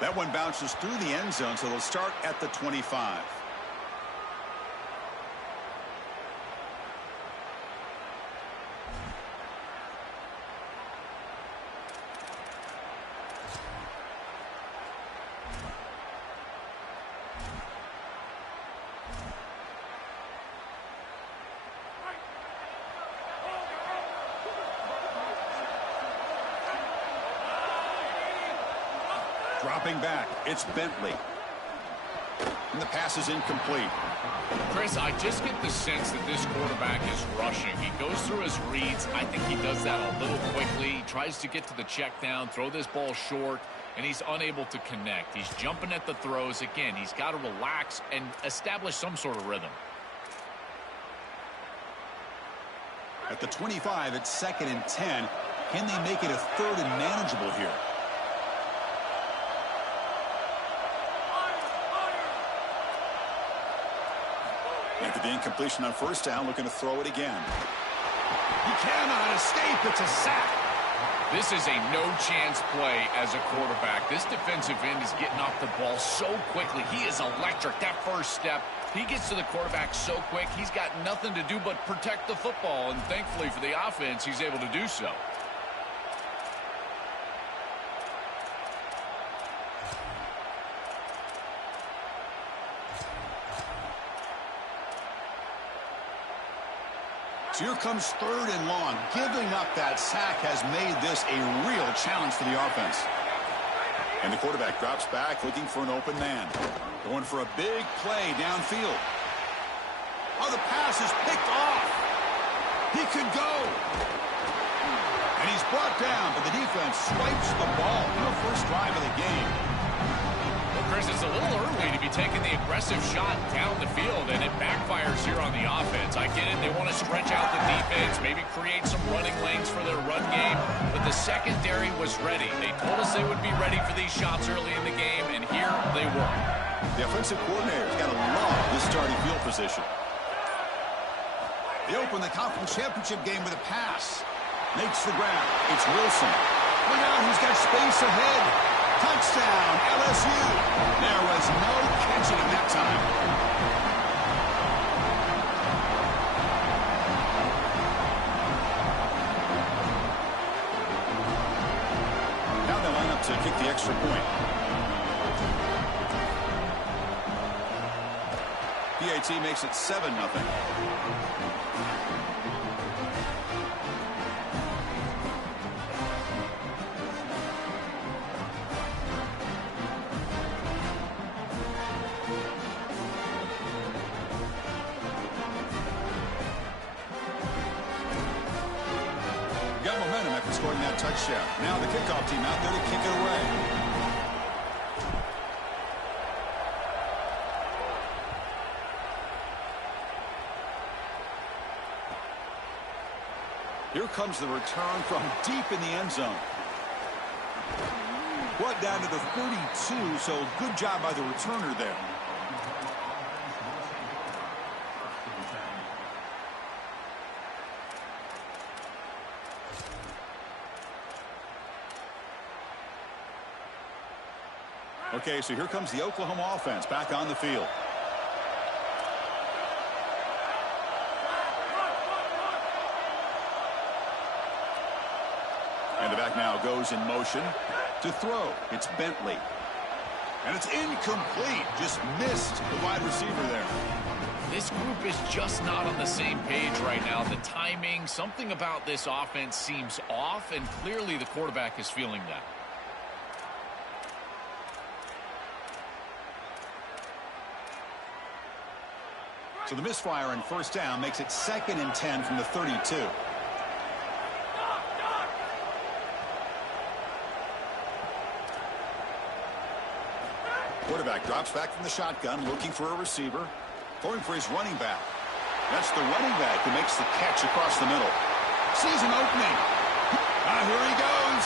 That one bounces through the end zone, so they'll start at the 25. Dropping back, it's Bentley. And the pass is incomplete. Chris, I just get the sense that this quarterback is rushing. He goes through his reads. I think he does that a little quickly. He tries to get to the check down, throw this ball short, and he's unable to connect. He's jumping at the throws. Again, he's got to relax and establish some sort of rhythm. At the 25, it's 2nd and 10. Can they make it a 3rd and manageable here? After the incompletion on 1st down, looking to throw it again. He cannot escape. It's a sack. This is a no-chance play as a quarterback. This defensive end is getting off the ball so quickly. He is electric. That first step, he gets to the quarterback so quick, he's got nothing to do but protect the football. And thankfully for the offense, he's able to do so. So here comes 3rd and long. Giving up that sack has made this a real challenge for the offense. And the quarterback drops back, looking for an open man. Going for a big play downfield. Oh, the pass is picked off. He could go. And he's brought down, but the defense swipes the ball. No first drive of the game. Chris, it's a little early to be taking the aggressive shot down the field, and it backfires here on the offense. I get it. They want to stretch out the defense, maybe create some running lanes for their run game, but the secondary was ready. They told us they would be ready for these shots early in the game, and here they were. The offensive coordinator's got to love this starting field position. They open the conference championship game with a pass. Makes the grab. It's Wilson. Look out, he's got space ahead. Touchdown, LSU. There was no catching him that time. Now they line up to kick the extra point. PAT makes it 7-0. Scoring that touchdown. Now the kickoff team out there to kick it away. Here comes the return from deep in the end zone. Brought down to the 32, so good job by the returner there. Okay, so here comes the Oklahoma offense back on the field. And the back now goes in motion to throw. It's Bentley. And it's incomplete. Just missed the wide receiver there. This group is just not on the same page right now. The timing, something about this offense seems off, and clearly the quarterback is feeling that. So the misfire on 1st down makes it 2nd and 10 from the 32. Quarterback drops back from the shotgun, looking for a receiver. Throwing for his running back. That's the running back who makes the catch across the middle. Sees an opening. Here he goes.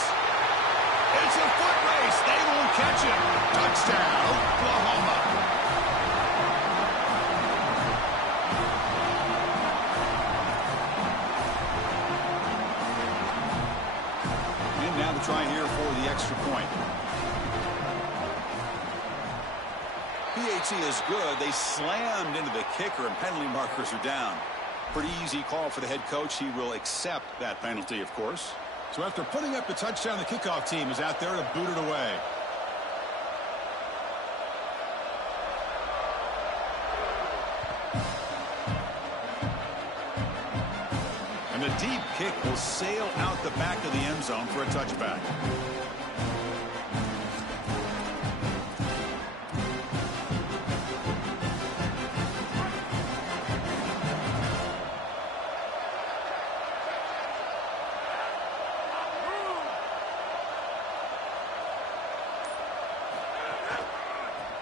It's a foot race. They won't catch him. Touchdown, Oklahoma. Try here for the extra point. PAT is good. They slammed into the kicker, and penalty markers are down. Pretty easy call for the head coach. He will accept that penalty, of course. So after putting up the touchdown, the kickoff team is out there to boot it away. And the deep kick will sail out the back of the end zone for a touchback.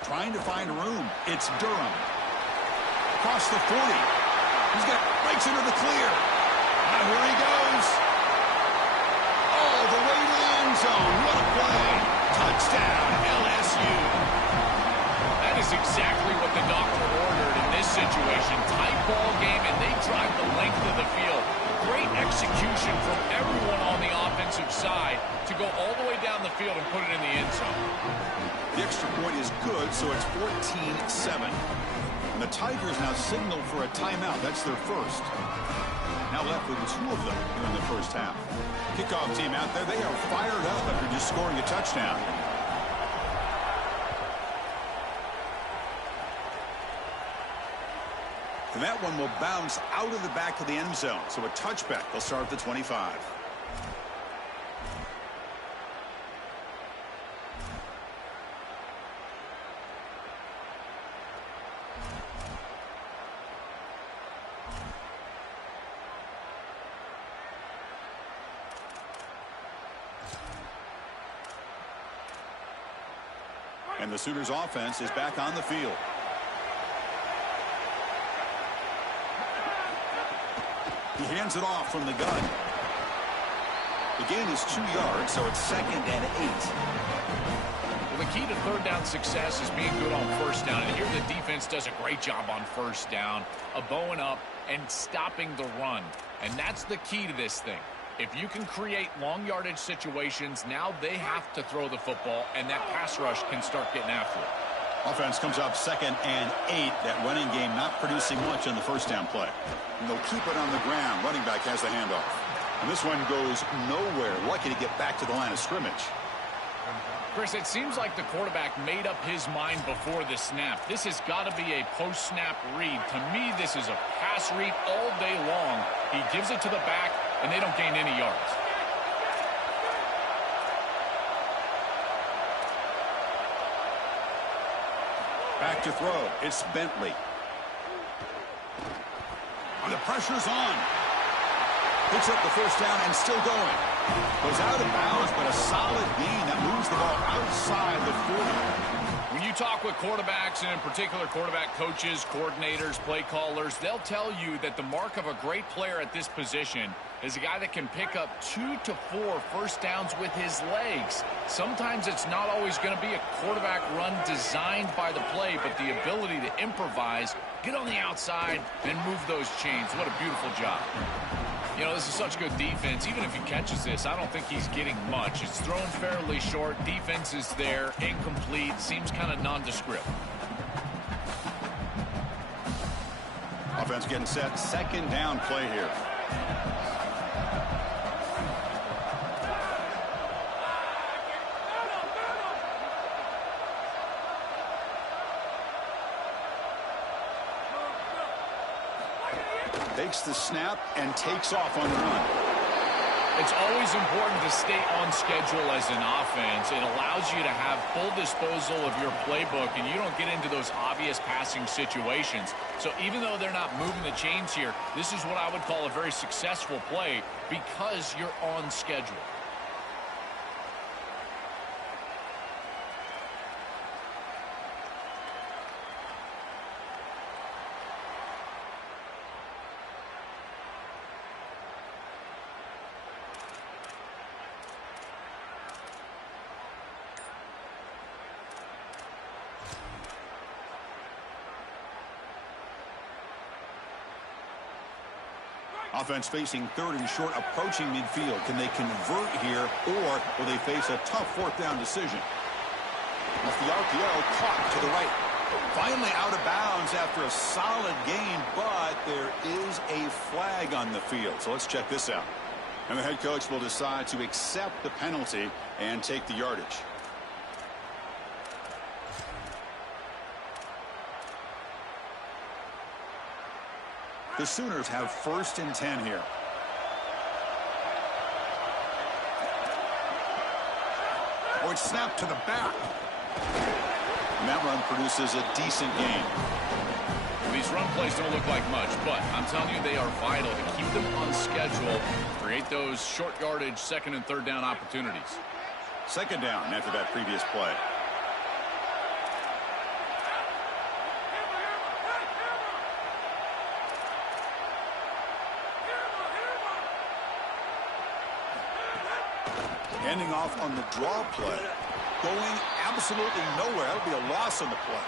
Trying to find room. It's Durham. Across the 40. Breaks into the clear. And here he goes. All the way to the end zone. What a play. Touchdown, LSU. That is exactly what the doctor ordered in this situation. Tight ball game, and they drive the length of the field. Great execution from everyone on the offensive side to go all the way down the field and put it in the end zone. The extra point is good, so it's 14-7. And the Tigers now signal for a timeout. That's their first. Now left with 2 of them here in the first half. Kickoff team out there. They are fired up after just scoring a touchdown. And that one will bounce out of the back of the end zone. So a touchback. They'll start at the 25. And the Sooners offense is back on the field. He hands it off from the gun. The gain is 2 yards, so it's 2nd and 8. Well, the key to third down success is being good on first down. And here the defense does a great job on first down of bowing up and stopping the run. And that's the key to this thing. If you can create long yardage situations, now they have to throw the football, and that pass rush can start getting after it. Offense comes up 2nd and 8. That running game not producing much on the first down play. And they'll keep it on the ground. Running back has the handoff. And this one goes nowhere. Lucky to get back to the line of scrimmage. Chris, it seems like the quarterback made up his mind before the snap. This has got to be a post-snap read. To me, this is a pass read all day long. He gives it to the back, and they don't gain any yards. Back to throw. It's Bentley. And the pressure's on. Picks up the first down and still going. Goes out of bounds, but a solid gain that moves the ball outside the 40. When you talk with quarterbacks, and in particular quarterback coaches, coordinators, play callers, they'll tell you that the mark of a great player at this position is a guy that can pick up 2 to 4 first downs with his legs. Sometimes it's not always going to be a quarterback run designed by the play, but the ability to improvise, get on the outside, and move those chains. What a beautiful job. You know, this is such good defense. Even if he catches this, I don't think he's getting much. It's thrown fairly short. Defense is there. Incomplete. Seems kind of nondescript. Offense getting set. 2nd down play here. Takes the snap and takes off on the run. It's always important to stay on schedule as an offense. It allows you to have full disposal of your playbook, and you don't get into those obvious passing situations. So even though they're not moving the chains here, this is what I would call a very successful play because you're on schedule. Offense facing 3rd and short, approaching midfield. Can they convert here, or will they face a tough 4th down decision? Off the RPO, caught to the right. Finally out of bounds after a solid gain, but there is a flag on the field. So let's check this out. And the head coach will decide to accept the penalty and take the yardage. The Sooners have 1st and 10 here. Oh, it's snapped to the back. And that run produces a decent gain. These run plays don't look like much, but I'm telling you, they are vital to keep them on schedule, create those short yardage 2nd and 3rd down opportunities. 2nd down after that previous play. Ending off on the draw play. Going absolutely nowhere. That'll be a loss on the play.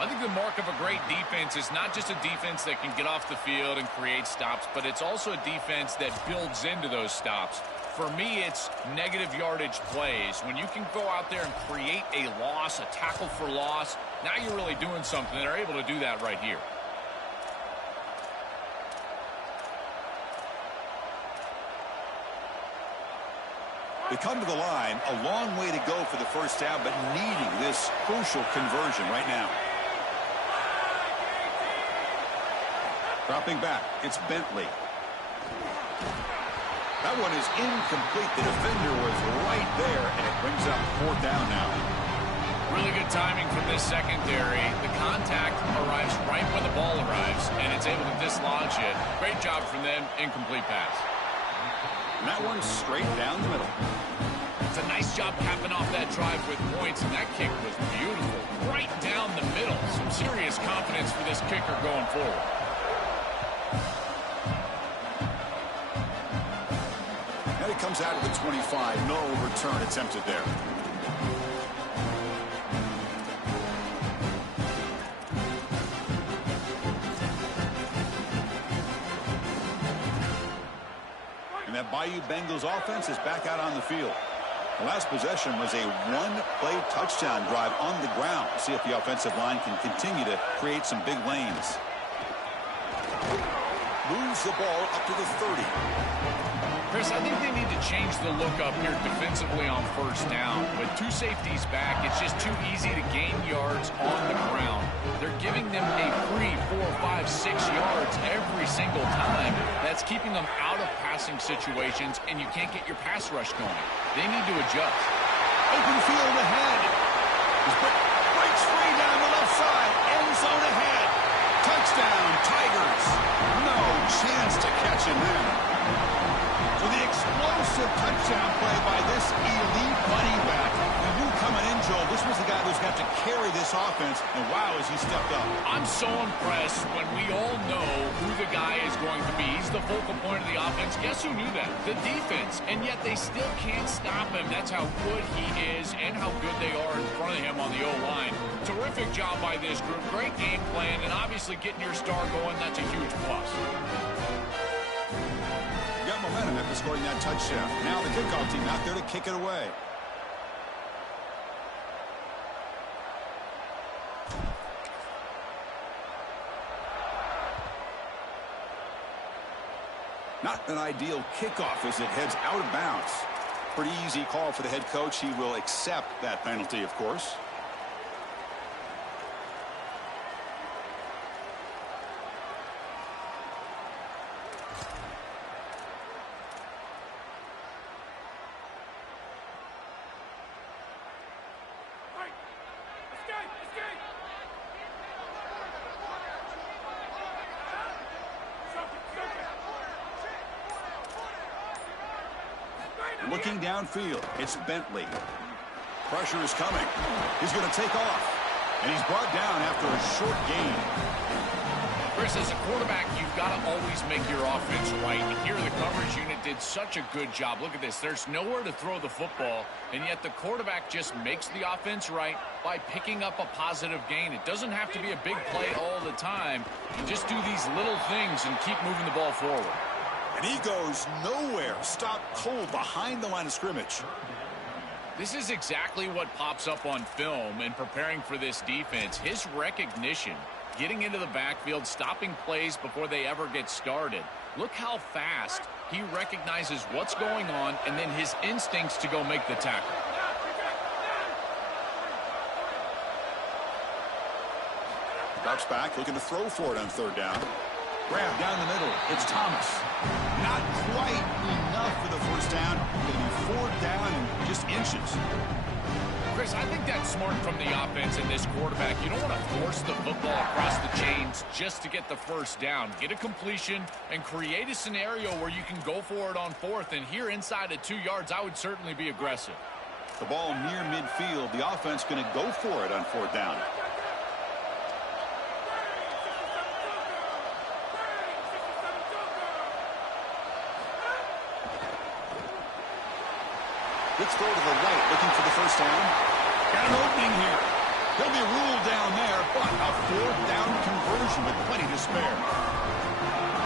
I think the mark of a great defense is not just a defense that can get off the field and create stops, but it's also a defense that builds into those stops. For me, it's negative yardage plays. When you can go out there and create a loss, a tackle for loss, now you're really doing something. They're able to do that right here. They come to the line, a long way to go for the 1st down, but needing this crucial conversion right now. Dropping back, it's Bentley. That one is incomplete. The defender was right there, and it brings up 4th down now. Really good timing from this secondary. The contact arrives right when the ball arrives, and it's able to dislodge it. Great job from them. Incomplete pass. And that one's straight down the middle. It's a nice job capping off that drive with points, and that kick was beautiful. Right down the middle. Some serious confidence for this kicker going forward. And it comes out of the 25. No return attempted there. And that Bayou Bengals offense is back out on the field. The last possession was a one-play touchdown drive on the ground. See if the offensive line can continue to create some big lanes. Moves the ball up to the 30. Chris, I think they need to change the look up here defensively on 1st down. With 2 safeties back, it's just too easy to gain yards on the ground. They're giving them a free 4, 5, 6 yards every single time. That's keeping them out of passing situations, and you can't get your pass rush going. They need to adjust. Open field ahead. Breaks free down the left side. End zone ahead. Touchdown, Tigers. No chance to catch him there. So the explosive touchdown play by this elite running back. We knew coming in, Joel, this was the guy who's got to carry this offense, and wow, has he stepped up. I'm so impressed when we all know who the guy is going to be. He's the focal point of the offense. Guess who knew that? The defense. And yet they still can't stop him. That's how good he is and how good they are in front of him on the O-line. Terrific job by this group. Great game plan, and obviously getting your star going, that's a huge plus. Got momentum after scoring that touchdown. Now the kickoff team out there to kick it away. Not an ideal kickoff as it heads out of bounds. Pretty easy call for the head coach. He will accept that penalty, of course. Looking downfield, it's Bentley. Pressure is coming. He's going to take off. And he's brought down after a short gain. Chris, as a quarterback, you've got to always make your offense right. And here, the coverage unit did such a good job. Look at this. There's nowhere to throw the football, and yet the quarterback just makes the offense right by picking up a positive gain. It doesn't have to be a big play all the time. You just do these little things and keep moving the ball forward. And he goes nowhere. Stopped cold behind the line of scrimmage. This is exactly what pops up on film in preparing for this defense. His recognition, getting into the backfield, stopping plays before they ever get started. Look how fast he recognizes what's going on and then his instincts to go make the tackle. Drops back, looking to throw for it on third down. Grab down the middle. It's Thomas. Not quite enough for the first down. Going to be fourth down and just inches. Chris, I think that's smart from the offense and this quarterback. You don't want to force the football across the chains just to get the first down. Get a completion and create a scenario where you can go for it on fourth. And here inside at 2 yards, I would certainly be aggressive. The ball near midfield. The offense going to go for it on fourth down. Let's throw to the right, looking for the first down. Got an opening here. He'll be ruled down there, but a fourth down conversion with plenty to spare.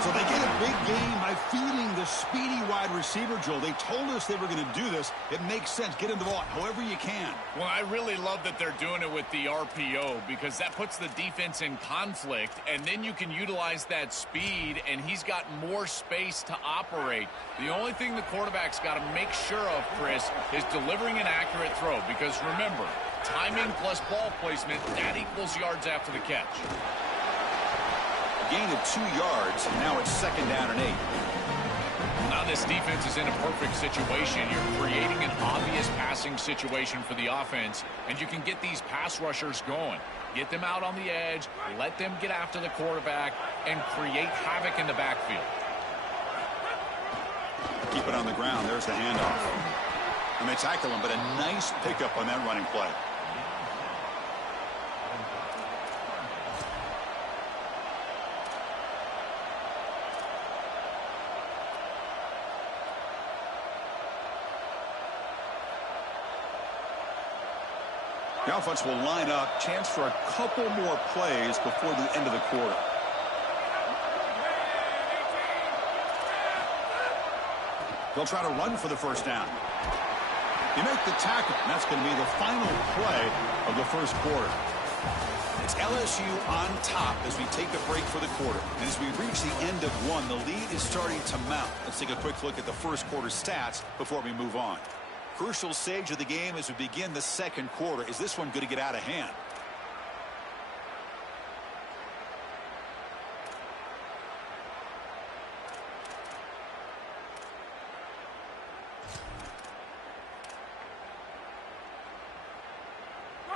So they get a big gain by feeding the speedy wide receiver, Joel. They told us they were going to do this. It makes sense. Get him the ball however you can. Well, I really love that they're doing it with the RPO because that puts the defense in conflict, and then you can utilize that speed, and he's got more space to operate. The only thing the quarterback's got to make sure of, Chris, is delivering an accurate throw because, remember, timing plus ball placement, that equals yards after the catch. Gain of 2 yards, and now it's second down and 8. Now this defense is in a perfect situation. You're creating an obvious passing situation for the offense, and you can get these pass rushers going. Get them out on the edge, let them get after the quarterback, and create havoc in the backfield. Keep it on the ground. There's the handoff. And they tackle him, but a nice pickup on that running play. The offense will line up. Chance for a couple more plays before the end of the quarter. They'll try to run for the first down. You make the tackle, and that's going to be the final play of the first quarter. It's LSU on top as we take a break for the quarter. And as we reach the end of one, the lead is starting to mount. Let's take a quick look at the first quarter stats before we move on. Crucial stage of the game as we begin the second quarter. Is this one going to get out of hand?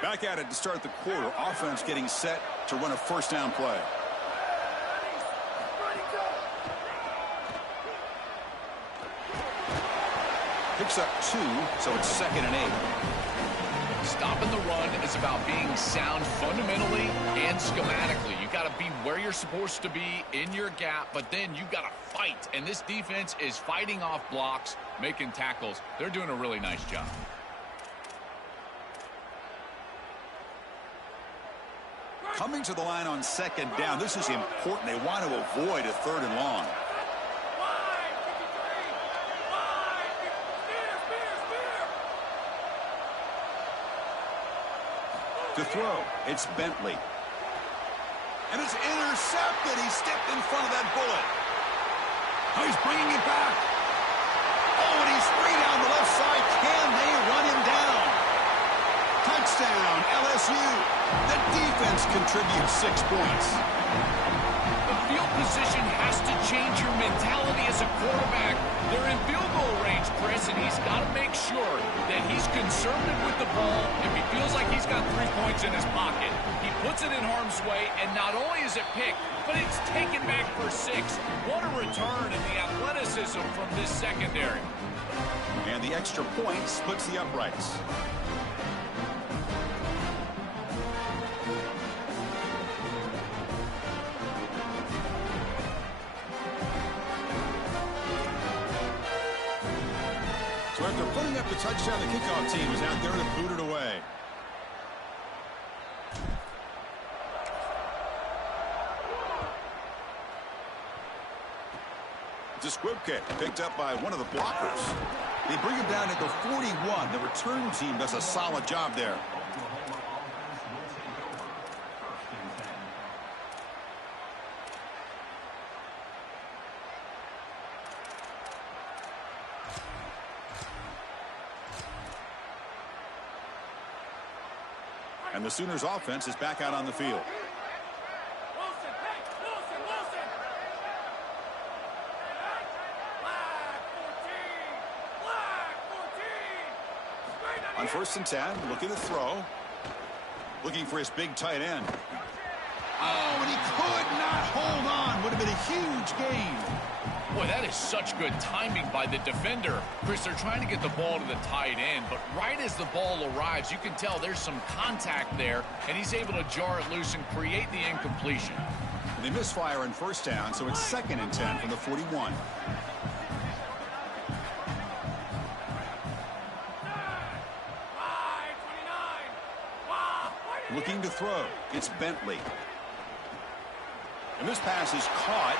Back at it to start the quarter. Offense getting set to run a first down play. Picks up 2, so it's second and 8. Stopping the run is about being sound fundamentally and schematically. You got to be where you're supposed to be in your gap, but then you got to fight. And this defense is fighting off blocks, making tackles. They're doing a really nice job. Coming to the line on second down. This is important. They want to avoid a third and long. To throw, it's Bentley. And it's intercepted. He stepped in front of that bullet. Oh, he's bringing it back. Oh, and he's free down the left side. Can they run him down? Touchdown, LSU. The defense contributes 6 points. The field position has to change your mentality as a quarterback. They're in field goal range, Chris, and he's got to make sure that he's conservative with the ball. If he feels like he's got 3 points in his pocket, he puts it in harm's way, and not only is it picked, but it's taken back for 6. What a return in the athleticism from this secondary. And the extra point splits the uprights. So after putting up the touchdown, the kickoff team is out there to boot it away. It's a squib kick picked up by one of the blockers. They bring him down at the 41. The return team does a solid job there. And the Sooners offense is back out on the field. On 1st and 10, looking to throw. Looking for his big tight end. Oh, and he could not hold on. Would have been a huge gain. Boy, that is such good timing by the defender. Chris, they're trying to get the ball to the tight end, but right as the ball arrives, you can tell there's some contact there, and he's able to jar it loose and create the incompletion. They misfire on 1st down, so it's 2nd and 10 from the 41. Looking to throw. It's Bentley. And this pass is caught.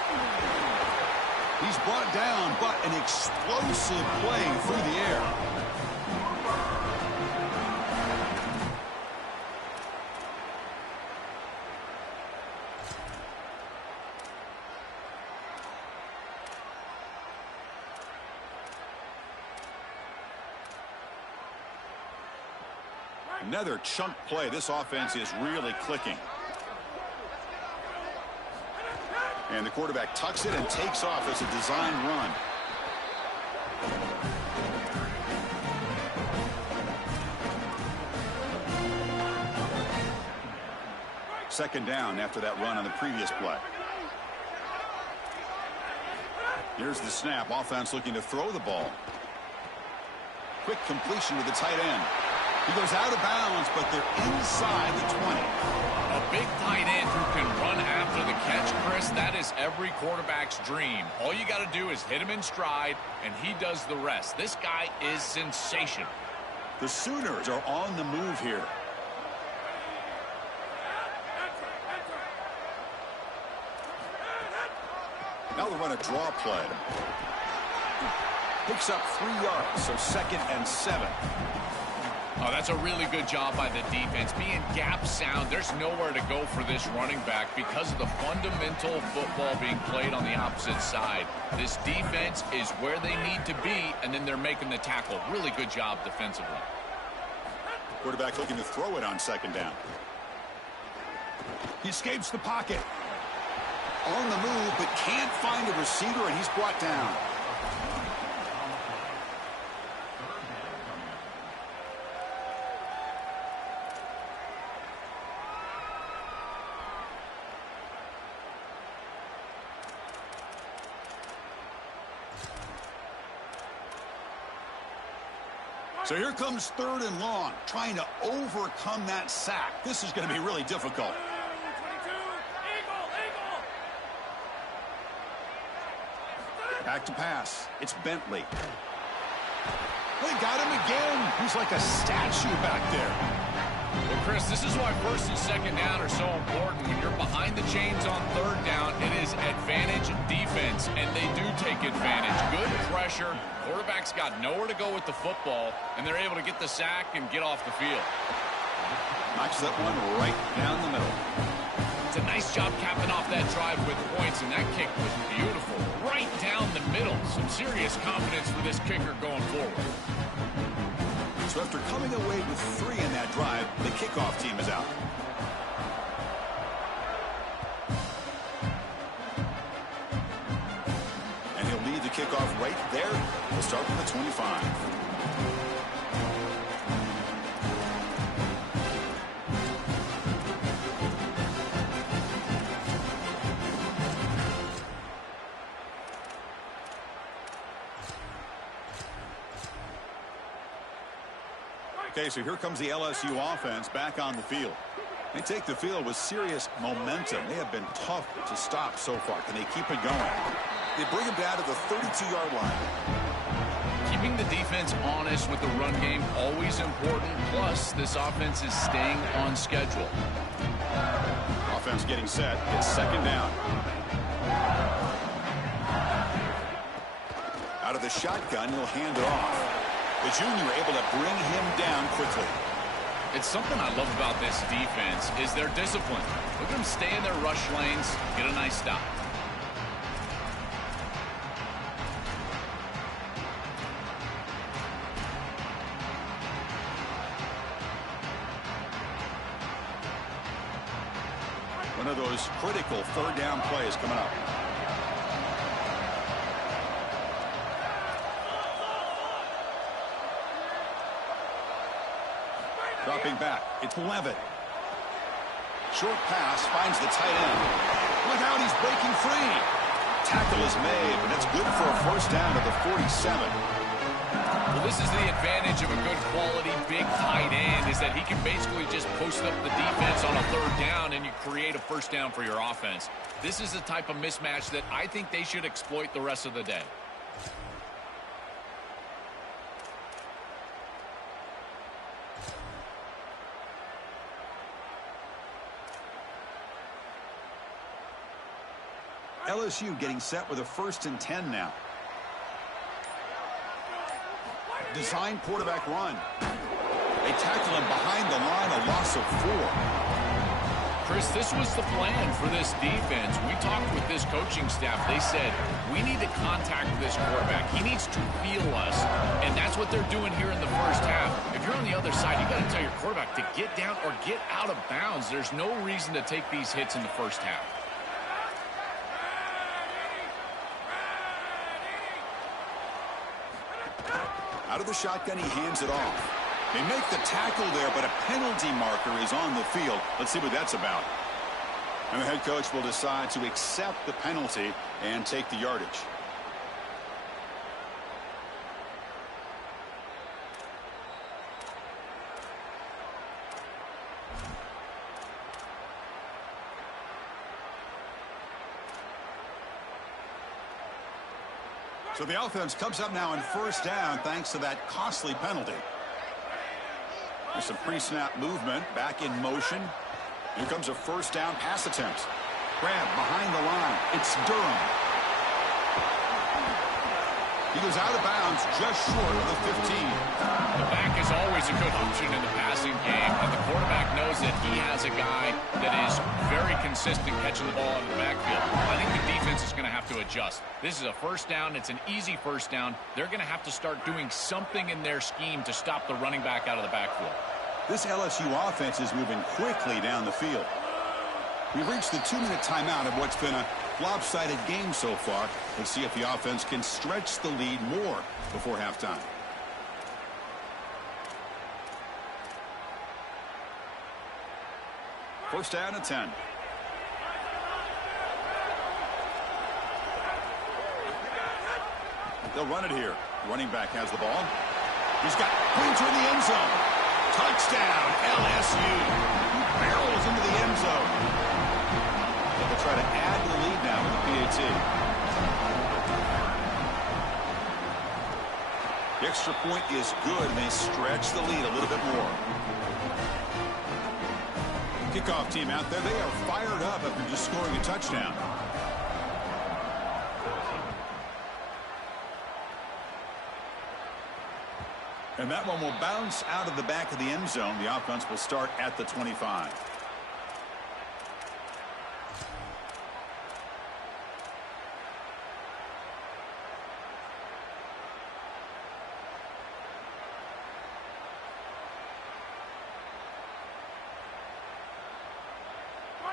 He's brought down, but an explosive play through the air. Another chunk play. This offense is really clicking. And the quarterback tucks it and takes off as a design run. Second down after that run on the previous play. Here's the snap. Offense looking to throw the ball. Quick completion to the tight end. He goes out of bounds, but they're inside the 20. A big tight end who can run after the catch, Chris, that is every quarterback's dream. All you got to do is hit him in stride, and he does the rest. This guy is sensational. The Sooners are on the move here. Now they run a draw play. Picks up 3 yards, so 2nd and 7. Oh, that's a really good job by the defense. Being gap sound, there's nowhere to go for this running back because of the fundamental football being played on the opposite side. This defense is where they need to be, and then they're making the tackle. Really good job defensively. Quarterback looking to throw it on 2nd down. He escapes the pocket. On the move, but can't find a receiver, and he's brought down. So here comes 3rd and long, trying to overcome that sack. This is going to be really difficult. Back to pass. It's Bentley. They got him again. He's like a statue back there. Well, Chris, this is why 1st and 2nd down are so important. When you're behind the chains on 3rd down, it is advantage defense, and they do take advantage. Good pressure. Quarterback's got nowhere to go with the football, and they're able to get the sack and get off the field. Knocks that one right down the middle. It's a nice job capping off that drive with points, and that kick was beautiful. Right down the middle. Some serious confidence for this kicker going forward. So after coming away with 3 in that drive, the kickoff team is out. And he'll lead the kickoff right there. We'll start from the 25. Okay, so here comes the LSU offense back on the field. They take the field with serious momentum. They have been tough to stop so far. Can they keep it going? They bring him down to the 32-yard line. Keeping the defense honest with the run game, always important. Plus, this offense is staying on schedule. Offense getting set. It's 2nd down. Out of the shotgun, he'll hand it off. The junior able to bring him down quickly. It's something I love about this defense is their discipline. Look at them stay in their rush lanes, get a nice stop. One of those critical third down plays coming up. Dropping back, it's Levitt. Short pass finds the tight end. Look out, he's breaking free. Tackle is made, but it's good for a first down to the 47. Well, this is the advantage of a good quality big tight end is that he can basically just post up the defense on a third down and you create a first down for your offense. This is the type of mismatch that I think they should exploit the rest of the day. LSU getting set with a 1st and 10 now. Design quarterback run. They tackle him behind the line, a loss of 4. Chris, this was the plan for this defense. We talked with this coaching staff. They said, we need to contact this quarterback. He needs to feel us. And that's what they're doing here in the first half. If you're on the other side, you got to tell your quarterback to get down or get out of bounds. There's no reason to take these hits in the first half. Out of the shotgun, he hands it off. They make the tackle there, but a penalty marker is on the field. Let's see what that's about. And the head coach will decide to accept the penalty and take the yardage. So the offense comes up now on first down thanks to that costly penalty. There's some pre-snap movement, back in motion. Here comes a first down pass attempt. Grab behind the line. It's Durham. He goes out of bounds just short of the 15. The back is always a good option in the passing game, and the quarterback knows that he has a guy that is very consistent catching the ball in the backfield. I think the defense is going to have to adjust. This is a first down. It's an easy first down. They're going to have to start doing something in their scheme to stop the running back out of the backfield. This LSU offense is moving quickly down the field. We've reached the 2-minute timeout of what's been a lopsided game so far. Let's see if the offense can stretch the lead more before halftime. First down at 10. They'll run it here. Running back has the ball. He's got Pointer in the end zone. Touchdown, LSU. He barrels into the end zone. They'll try to add to the lead now with the PAT. The extra point is good, and they stretch the lead a little bit more. Kickoff team out there, they are fired up after just scoring a touchdown. And that one will bounce out of the back of the end zone. The offense will start at the 25.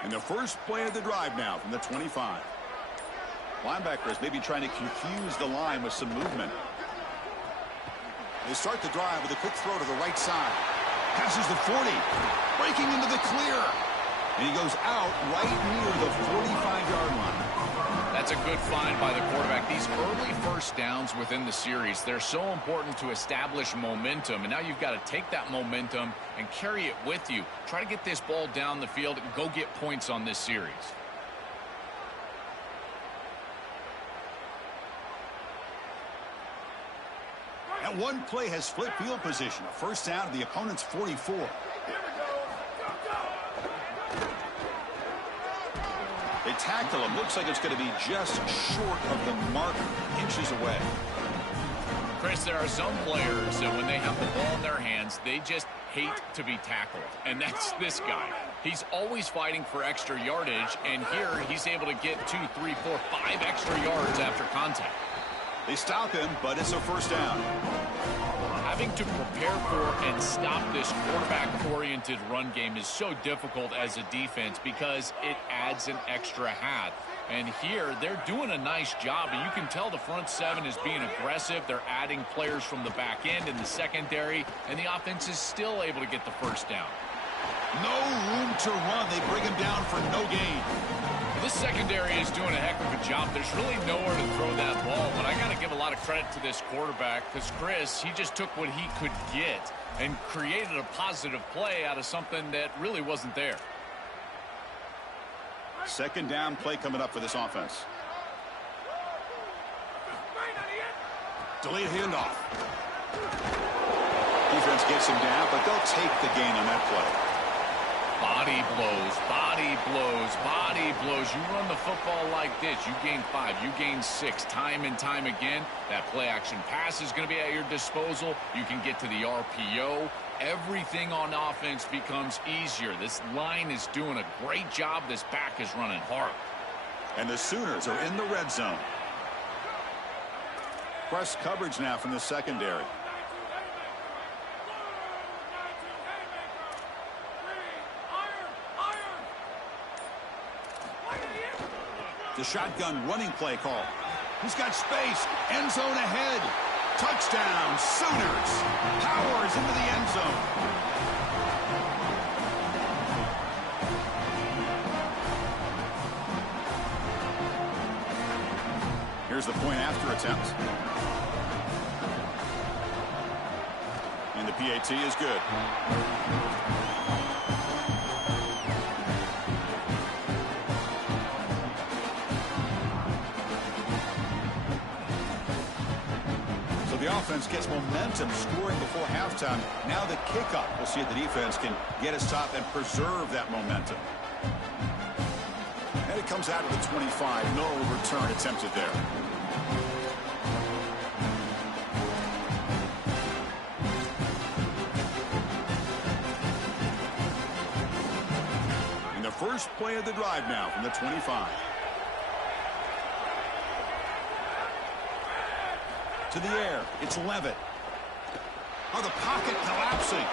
And the first play of the drive now from the 25. Linebackers maybe trying to confuse the line with some movement. They start the drive with a quick throw to the right side. Passes the 40. Breaking into the clear. And he goes out right near the 45-yard line. That's a good find by the quarterback. These early first downs within the series, they're so important to establish momentum. And now you've got to take that momentum and carry it with you. Try to get this ball down the field and go get points on this series. That one play has flipped field position. A first down to the opponent's 44. They tackle him. Looks like it's going to be just short of the mark, inches away. Chris, there are some players that when they have the ball in their hands, they just hate to be tackled. And that's this guy. He's always fighting for extra yardage, and here he's able to get 2, 3, 4, 5 extra yards after contact. They stop him, but it's a first down. Having to prepare for and stop this quarterback-oriented run game is so difficult as a defense because it adds an extra hat. And here, they're doing a nice job, and you can tell the front seven is being aggressive. They're adding players from the back end in the secondary, and the offense is still able to get the first down. No room to run. They bring him down for no gain. This secondary is doing a heck of a job. There's really nowhere to throw that ball, but I got to give a lot of credit to this quarterback because, Chris, he just took what he could get and created a positive play out of something that really wasn't there. Second down play coming up for this offense. Delayed handoff. Defense gets him down, but they'll take the gain on that play. Body blows, body blows, body blows. You run the football like this, you gain 5, you gain 6, time and time again. That play action pass is going to be at your disposal. You can get to the RPO. Everything on offense becomes easier. This line is doing a great job. This back is running hard. And the Sooners are in the red zone. Press coverage now from the secondary. The shotgun running play call. He's got space. End zone ahead. Touchdown, Sooners. Powers into the end zone. Here's the point after attempt. And the PAT is good. The offense gets momentum scoring before halftime. Now the kickoff. We'll see if the defense can get a stop and preserve that momentum. And it comes out of the 25. No return attempted there. And the first play of the drive now from the 25. To the air. It's Levitt. Oh, the pocket collapsing.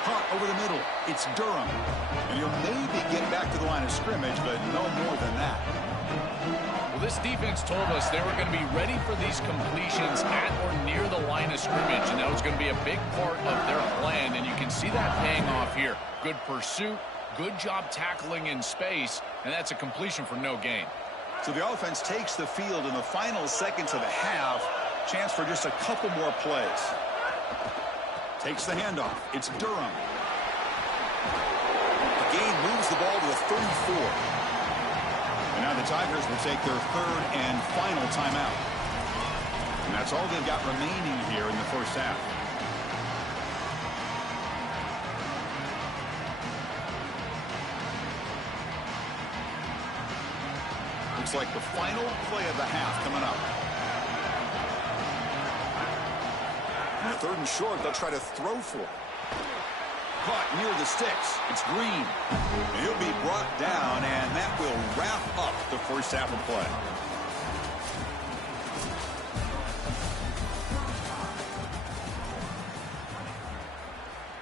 Hunt over the middle. It's Durham. And he'll maybe get back to the line of scrimmage, but no more than that. Well, this defense told us they were going to be ready for these completions at or near the line of scrimmage, and that was going to be a big part of their plan, and you can see that paying off here. Good pursuit, good job tackling in space, and that's a completion for no gain. So the offense takes the field in the final seconds of the half. Chance for just a couple more plays. Takes the handoff. It's Durham. The gain moves the ball to the 34. And now the Tigers will take their third and final timeout. And that's all they've got remaining here in the first half. Looks like the final play of the half coming up. And third and short, they'll try to throw for it. Caught near the sticks. It's Green. And he'll be brought down, and that will wrap up the first half of play.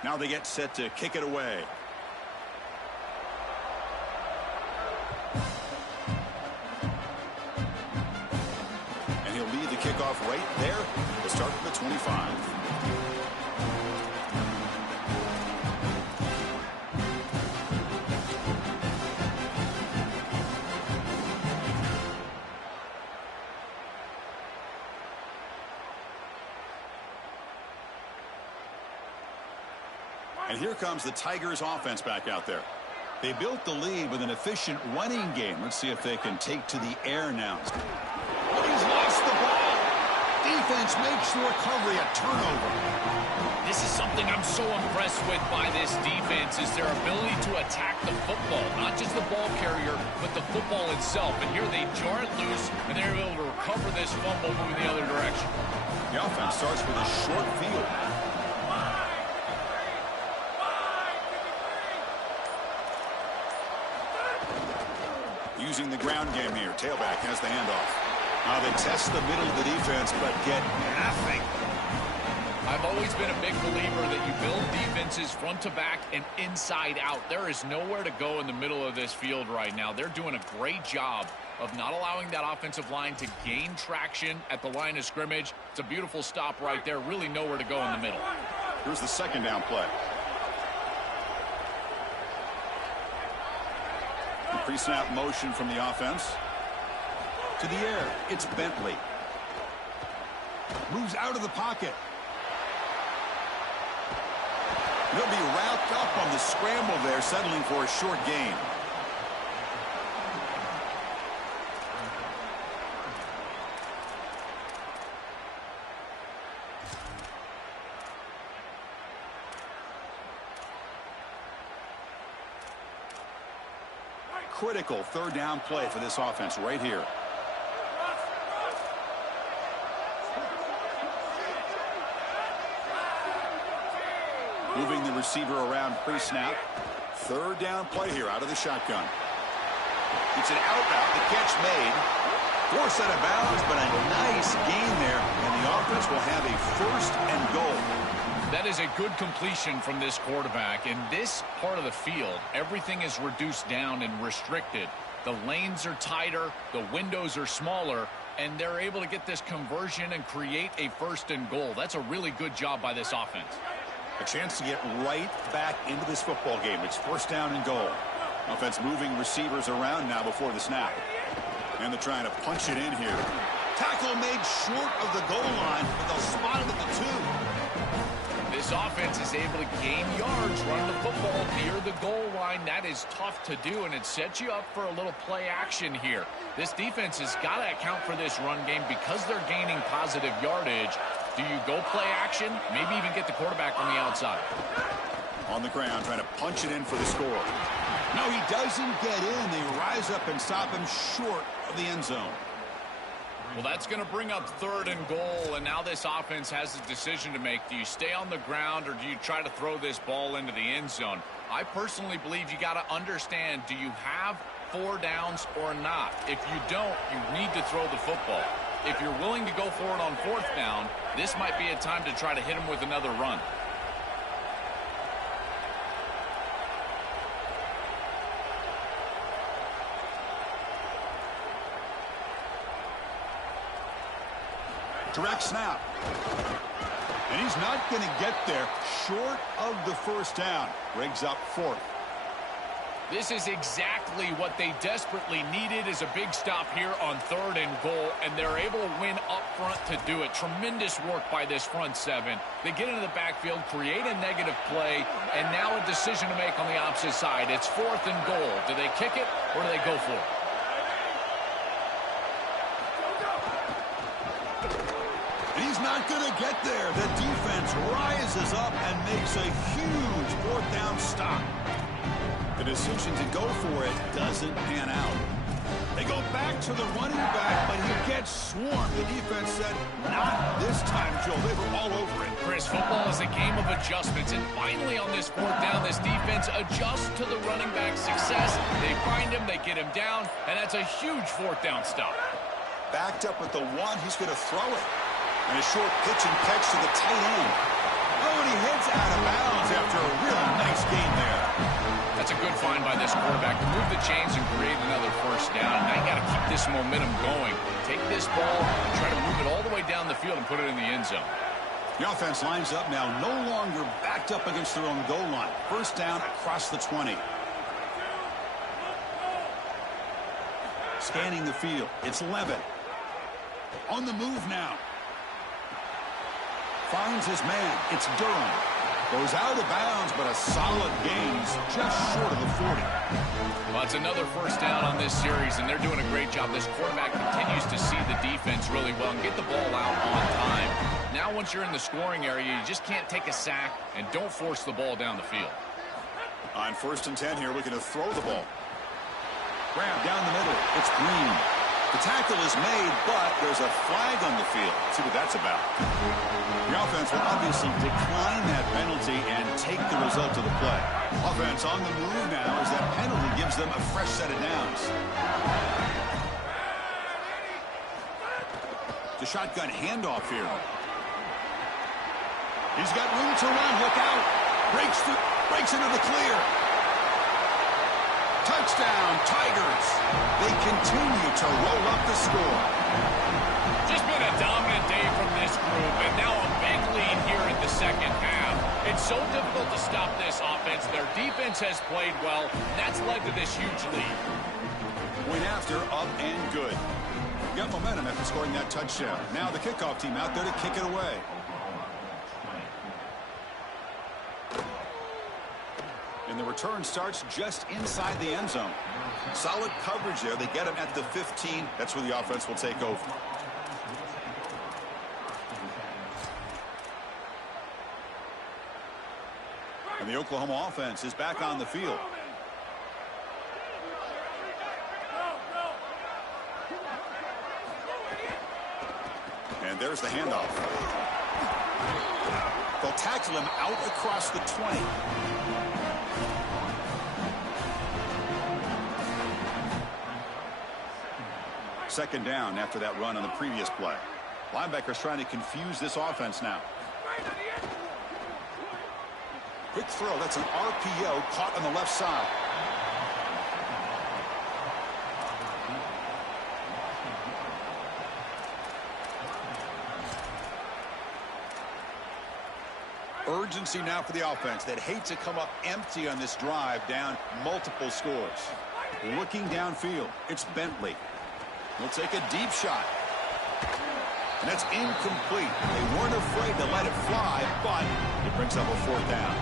Now they get set to kick it away. And he'll lead the kickoff right there. We'll start from the 25. And here comes the Tigers offense back out there. They built the lead with an efficient running game. Let's see if they can take to the air now. Oh, he's lost the ball. Defense makes the recovery a turnover. This is something I'm so impressed with by this defense is their ability to attack the football. Not just the ball carrier, but the football itself. And here they jar it loose, and they're able to recover this fumble moving the other direction. The The offense starts with a short field. Using the ground game here. Tailback has the handoff. Now they test the middle of the defense, but get nothing. I've always been a big believer that you build defenses front to back and inside out. There is nowhere to go in the middle of this field right now. They're doing a great job of not allowing that offensive line to gain traction at the line of scrimmage. It's a beautiful stop right there. Really nowhere to go in the middle. Here's the second down play. Pre-snap motion from the offense. To the air, it's Bentley. Moves out of the pocket. He'll be wrapped up on the scramble there, settling for a short gain. Critical third down play for this offense right here. Moving the receiver around pre-snap. Third down play here out of the shotgun. It's an out route. The catch made. Forced out of bounds, but a nice gain there. And the offense will have a first and goal. That is a good completion from this quarterback. In this part of the field, everything is reduced down and restricted. The lanes are tighter, the windows are smaller, and they're able to get this conversion and create a first and goal. That's a really good job by this offense. A chance to get right back into this football game. It's first down and goal. Offense moving receivers around now before the snap. And they're trying to punch it in here. Tackle made short of the goal line, but they'll spot it at the 2. This offense is able to gain yards, run the football near the goal line. That is tough to do, and it sets you up for a little play action here. This defense has got to account for this run game because they're gaining positive yardage. Do you go play action? Maybe even get the quarterback on the outside. On the ground, trying to punch it in for the score. No, he doesn't get in. They rise up and stop him short of the end zone. Well, that's going to bring up third and goal, and now this offense has a decision to make. Do you stay on the ground, or do you try to throw this ball into the end zone? I personally believe you got to understand, do you have 4 downs or not? If you don't, you need to throw the football. If you're willing to go for it on 4th down, this might be a time to try to hit him with another run. Direct snap. And he's not going to get there. Short of the first down. Briggs up 4th. This is exactly what they desperately needed, is a big stop here on 3rd and goal, and they're able to win up front to do it. Tremendous work by this front 7. They get into the backfield, create a negative play, and now a decision to make on the opposite side. It's 4th and goal. Do they kick it, or do they go for it? He's not going to get there. The defense rises up and makes a huge 4th down stop. The decision to go for it doesn't pan out. They go back to the running back, but he gets swarmed. The defense said, not this time, Joe. They were all over it. Chris, football is a game of adjustments, and finally on this 4th down, this defense adjusts to the running back's success. They find him, they get him down, and that's a huge 4th down stop. Backed up at the 1, he's going to throw it. And a short pitch and catch to the tight end. Oh, and he heads out of bounds after a really nice gain there. That's a good find by this quarterback to move the chains and create another first down. Now you got to keep this momentum going. Take this ball and try to move it all the way down the field and put it in the end zone. The offense lines up now, no longer backed up against their own goal line. First down across the 20. Scanning the field. It's Levitt. On the move now. Finds his man. It's Durham. Goes out of bounds, but a solid gain. He's just short of the 40. Well, it's another first down on this series, and they're doing a great job. This quarterback continues to see the defense really well and get the ball out on time. Now, once you're in the scoring area, you just can't take a sack and don't force the ball down the field. On 1st and 10 here, looking to throw the ball. Grab down the middle. It's Green. The tackle is made, but there's a flag on the field. Let's see what that's about. The offense will obviously decline that penalty and take the result of the play. Offense on the move now as that penalty gives them a fresh set of downs. The shotgun handoff here. He's got room to run. Look out. Breaks into the clear. Touchdown, Tigers. They continue to roll up the score. Just been a dominant day from this group, and now a big lead here in the second half. It's so difficult to stop this offense. Their defense has played well, and that's led to this huge lead. Point after, up and good. Got momentum after scoring that touchdown. Now the kickoff team out there to kick it away. And the return starts just inside the end zone. Solid coverage there. They get him at the 15. That's where the offense will take over. And the Oklahoma offense is back on the field. And there's the handoff. They'll tackle him out across the 20. Second down after that run on the previous play. Linebackers trying to confuse this offense now. Quick throw. That's an RPO caught on the left side. Urgency now for the offense that hate to come up empty on this drive, down multiple scores. Looking downfield, it's Bentley. He'll take a deep shot. And that's incomplete. They weren't afraid to let it fly, but it brings up a fourth down.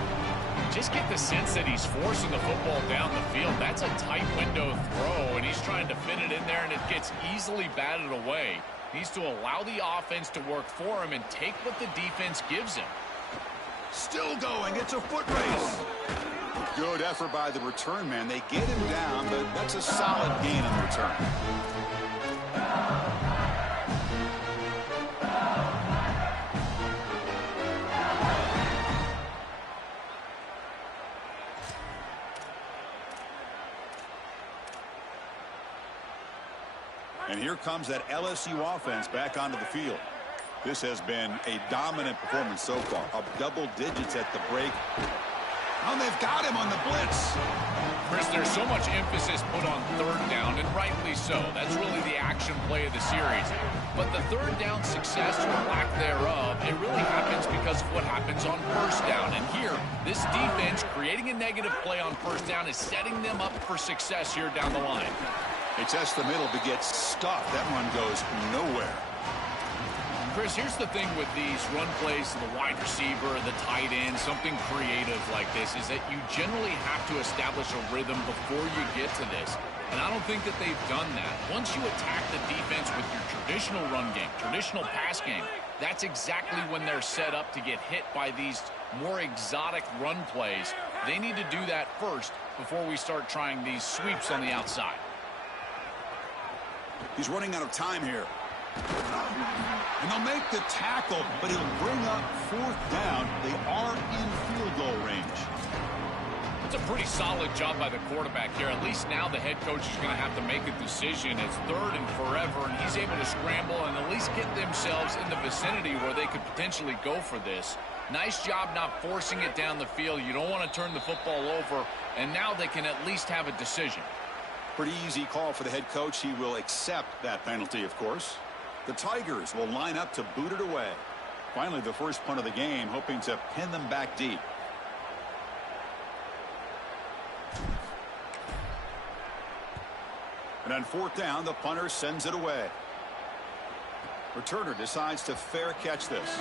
Just get the sense that he's forcing the football down the field. That's a tight window throw, and he's trying to fit it in there, and it gets easily batted away. He needs to allow the offense to work for him and take what the defense gives him. Still going. It's a foot race. Good effort by the return man. They get him down, but that's a solid gain on the return. And here comes that LSU offense back onto the field. This has been a dominant performance so far. Up double digits at the break. Oh, they've got him on the blitz. Chris, there's so much emphasis put on third down, and rightly so. That's really the action play of the series. But the third down success or lack thereof, it really happens because of what happens on first down. And here, this defense creating a negative play on first down is setting them up for success here down the line. They test the middle but get stuffed. That one goes nowhere. Chris, here's the thing with these run plays to the wide receiver, the tight end, something creative like this, is that you generally have to establish a rhythm before you get to this. And I don't think that they've done that. Once you attack the defense with your traditional run game, traditional pass game, that's exactly when they're set up to get hit by these more exotic run plays. They need to do that first before we start trying these sweeps on the outside. He's running out of time here. And they'll make the tackle, but he'll bring up fourth down. They are in field goal range. It's a pretty solid job by the quarterback here. At least now the head coach is going to have to make a decision. It's third and forever, and he's able to scramble and at least get themselves in the vicinity where they could potentially go for this. Nice job not forcing it down the field. You don't want to turn the football over, and now they can at least have a decision. Pretty easy call for the head coach. He will accept that penalty, of course. The Tigers will line up to boot it away. Finally, the first punt of the game, hoping to pin them back deep. And on fourth down, the punter sends it away. Returner decides to fair catch this.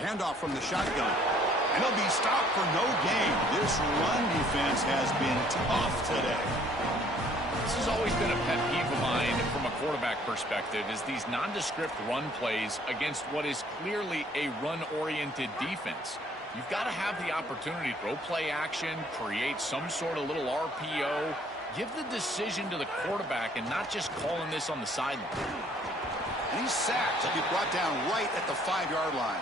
Handoff from the shotgun. And he'll be stopped for no gain. This run defense has been tough today. This has always been a pet peeve of mine from a quarterback perspective, is these nondescript run plays against what is clearly a run-oriented defense. You've got to have the opportunity to throw play action, create some sort of little RPO, give the decision to the quarterback and not just calling this on the sideline. And he's sacked. He'll be brought down right at the 5-yard line.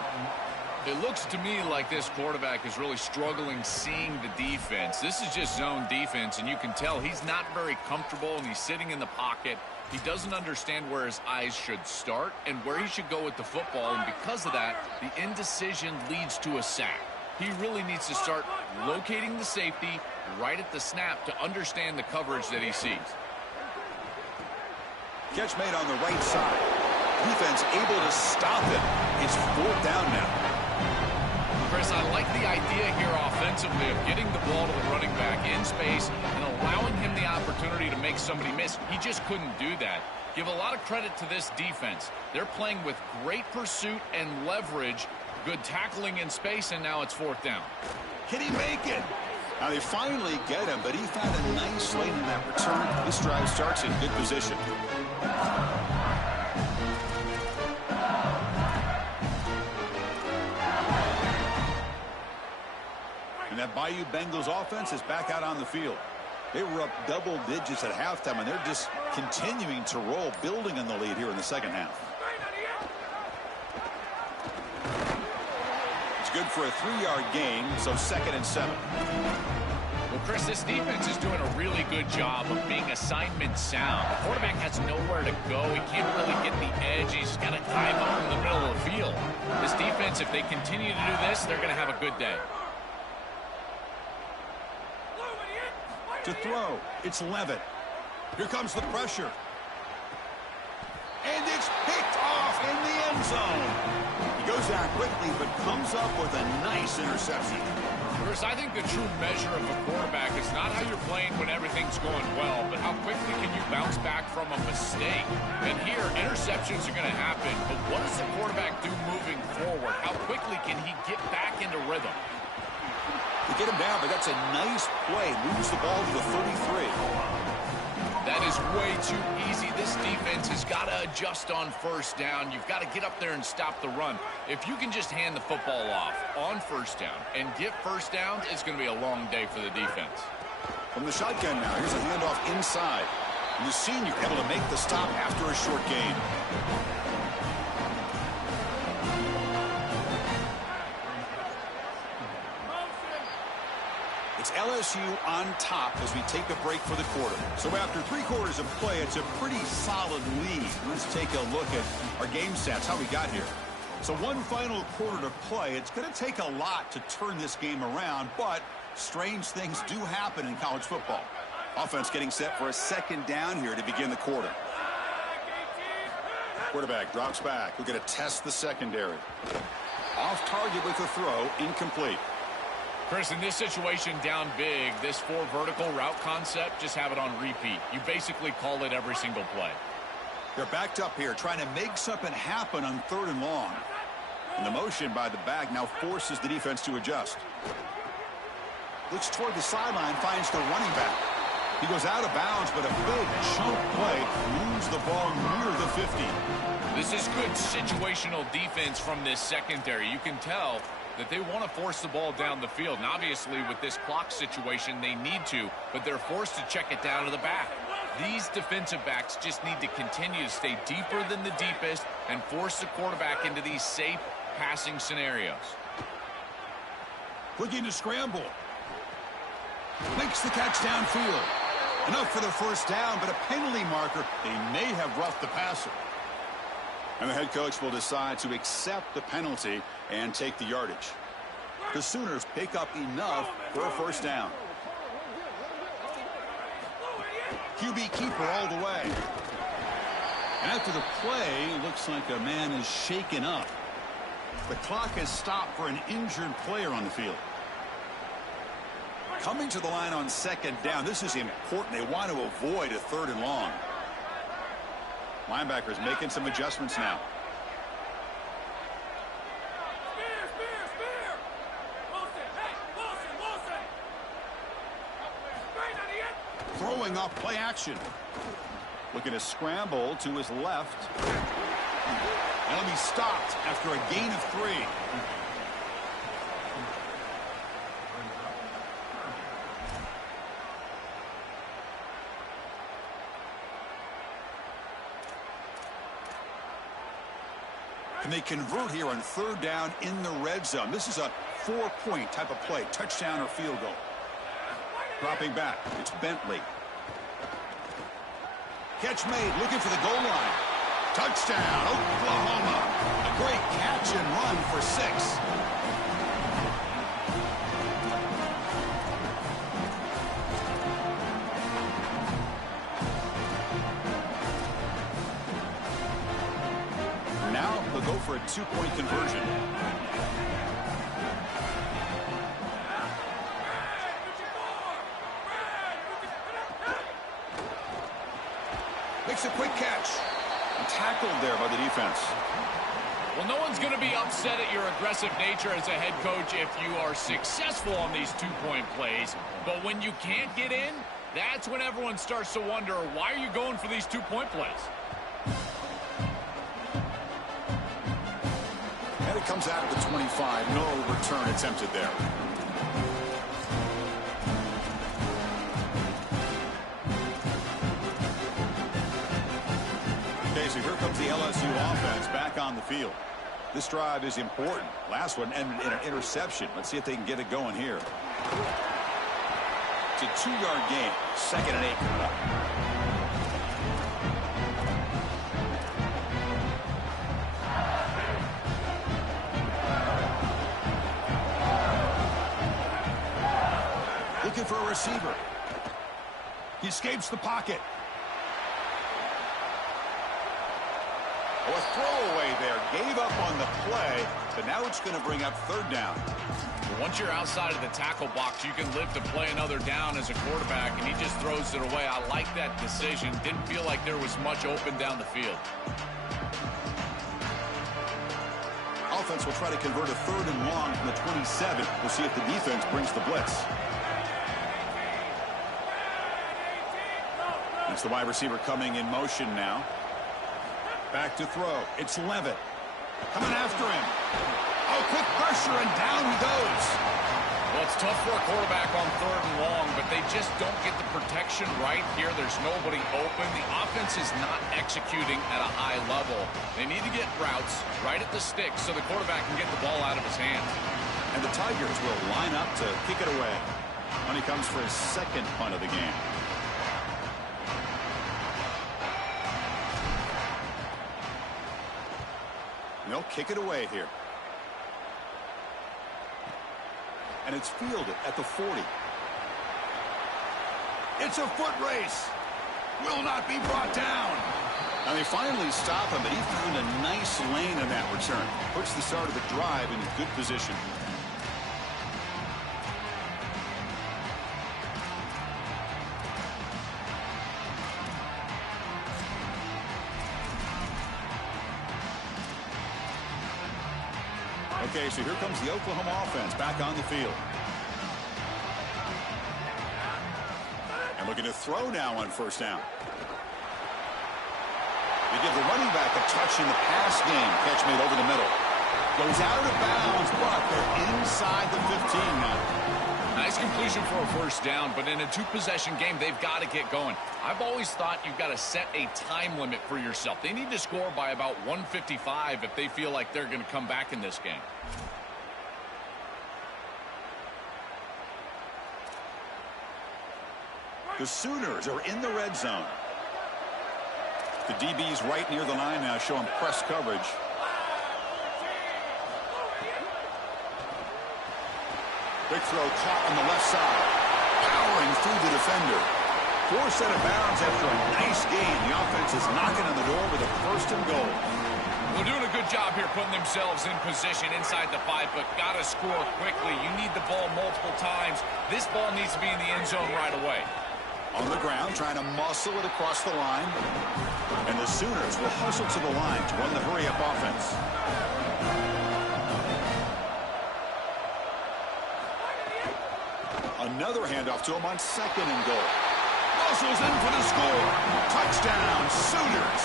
It looks to me like this quarterback is really struggling seeing the defense. This is just zone defense, and you can tell he's not very comfortable, and he's sitting in the pocket. He doesn't understand where his eyes should start and where he should go with the football, and because of that, the indecision leads to a sack. He really needs to start locating the safety right at the snap to understand the coverage that he sees. Catch made on the right side. Defense able to stop it. It's 4th down now. Chris, I like the idea here offensively of getting the ball to the running back in space and allowing him the opportunity to make somebody miss. He just couldn't do that. Give a lot of credit to this defense. They're playing with great pursuit and leverage, good tackling in space, and now it's 4th down. Can he make it? Now they finally get him, but he found a nice lane in that return. This drive starts in good position. And that Bayou Bengals offense is back out on the field. They were up double digits at halftime, and they're just continuing to roll, building on the lead here in the second half. It's good for a 3-yard gain, so 2nd and 7. Well, Chris, this defense is doing a really good job of being assignment sound. The quarterback has nowhere to go. He can't really get the edge. He's got to dive up in the middle of the field. This defense, if they continue to do this, they're going to have a good day. To throw, it's Levitt. Here comes the pressure. And it's picked off in the end zone. He goes down quickly, but comes up with a nice interception. Chris, I think the true measure of a quarterback is not how you're playing when everything's going well, but how quickly can you bounce back from a mistake. And here, interceptions are going to happen, but what does the quarterback do moving forward? How quickly can he get back into rhythm? To get him down, but that's a nice play. Moves the ball to the 33. That is way too easy. This defense has got to adjust on 1st down. You've got to get up there and stop the run. If you can just hand the football off on 1st down and get 1st downs, it's going to be a long day for the defense. From the shotgun now, here's a handoff inside. And the senior able to make the stop after a short gain. It's LSU on top as we take a break for the quarter. So after 3 quarters of play, it's a pretty solid lead. Let's take a look at our game stats, how we got here. So 1 final quarter to play. It's going to take a lot to turn this game around, but strange things do happen in college football. Offense getting set for a 2nd down here to begin the quarter. Quarterback drops back. We're going to test the secondary. Off target with the throw, incomplete. Chris, in this situation down big, this 4 vertical route concept, just have it on repeat. You basically call it every single play. They're backed up here, trying to make something happen on 3rd and long. And the motion by the back now forces the defense to adjust. Looks toward the sideline, finds the running back. He goes out of bounds, but a big chunk play moves the ball near the 50. This is good situational defense from this secondary. You can tell that they want to force the ball down the field. And obviously, with this clock situation, they need to, but they're forced to check it down to the back. These defensive backs just need to continue to stay deeper than the deepest and force the quarterback into these safe passing scenarios. Looking to scramble. Makes the catch downfield. Enough for the 1st down, but a penalty marker. They may have roughed the passer. And the head coach will decide to accept the penalty and take the yardage. The Sooners pick up enough for a 1st down. QB keeper all the way. And after the play, it looks like a man is shaken up. The clock has stopped for an injured player on the field. Coming to the line on 2nd down. This is important. They want to avoid a 3rd and long. Linebackers making some adjustments now. Throwing off play action. Looking to scramble to his left. And he'll be stopped after a gain of 3. And they convert here on 3rd down in the red zone. This is a 4-point type of play, touchdown or field goal. Dropping back, it's Bentley. Catch made, looking for the goal line. Touchdown, Oklahoma. A great catch and run for 6. Now they'll go for a 2-point conversion. Makes a quick catch. Tackled there by the defense. Well, no one's going to be upset at your aggressive nature as a head coach if you are successful on these 2-point plays. But when you can't get in, that's when everyone starts to wonder, why are you going for these 2-point plays? And it comes out of the 25. No return attempted there. So here comes the LSU offense back on the field. This drive is important. Last one ended in an interception. Let's see if they can get it going here. It's a 2-yard gain. 2nd and 8 coming up. Looking for a receiver. He escapes the pocket. A throwaway there. Gave up on the play, but now it's going to bring up 3rd down. Well, once you're outside of the tackle box, you can live to play another down as a quarterback, and he just throws it away. I like that decision. Didn't feel like there was much open down the field. Offense will try to convert a 3rd and long from the 27. We'll see if the defense brings the blitz. It's the wide receiver coming in motion now. Back to throw. It's Levitt. Coming after him. Oh, quick pressure, and down he goes. Well, it's tough for a quarterback on 3rd and long, but they just don't get the protection right here. There's nobody open. The offense is not executing at a high level. They need to get routes right at the sticks so the quarterback can get the ball out of his hands. And the Tigers will line up to kick it away. When he comes for his 2nd punt of the game. They'll kick it away here. And it's fielded at the 40. It's a foot race. Will not be brought down. Now they finally stop him, but he found a nice lane in that return. Puts the start of the drive in good position. Okay, so here comes the Oklahoma offense back on the field. And looking to throw now on 1st down. They give the running back a touch in the pass game. Catch made over the middle. Goes out of bounds, but they're inside the 15 now. Nice completion for a 1st down, but in a 2-possession game, they've got to get going. I've always thought you've got to set a time limit for yourself. They need to score by about 155 if they feel like they're going to come back in this game. The Sooners are in the red zone. The DB's right near the line now, showing press coverage. Big throw caught on the left side. Powering through the defender. Forced out of bounds after a nice gain. The offense is knocking on the door with a 1st and goal. They're doing a good job here putting themselves in position inside the 5, but got to score quickly. You need the ball multiple times. This ball needs to be in the end zone right away. On the ground, trying to muscle it across the line. And the Sooners will hustle to the line to run the hurry-up offense. Another handoff to him on 2nd and goal. Muscles in for the score. Touchdown, Sooners.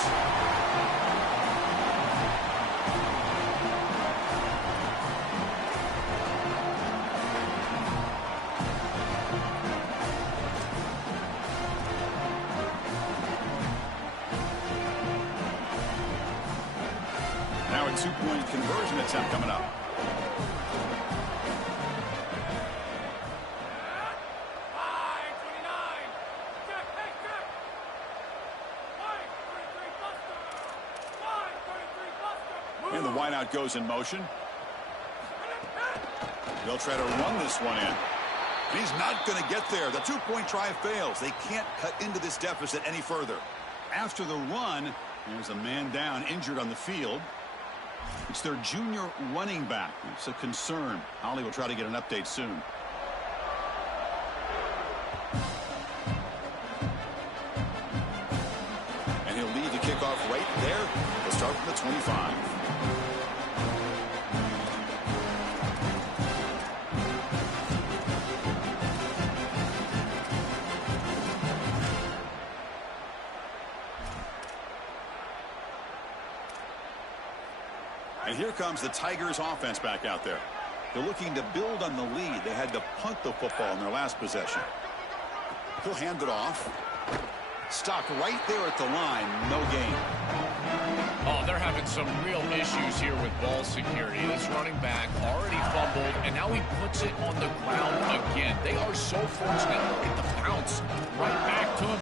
Now a two-point conversion attempt coming up. And the wideout goes in motion. They'll try to run this one in. He's not going to get there. The two-point try fails. They can't cut into this deficit any further. After the run, there's a man down, injured on the field. It's their junior running back. It's a concern. Holly will try to get an update soon. And he'll lead the kickoff right there. He'll start from the 25. And here comes the Tigers offense back out there. They're looking to build on the lead. They had to punt the football in their last possession. He'll hand it off. Stopped right there at the line. No gain. Oh, they're having some real issues here with ball security. This running back already fumbled, and now he puts it on the ground again. They are so fortunate to get the bounce right back to him.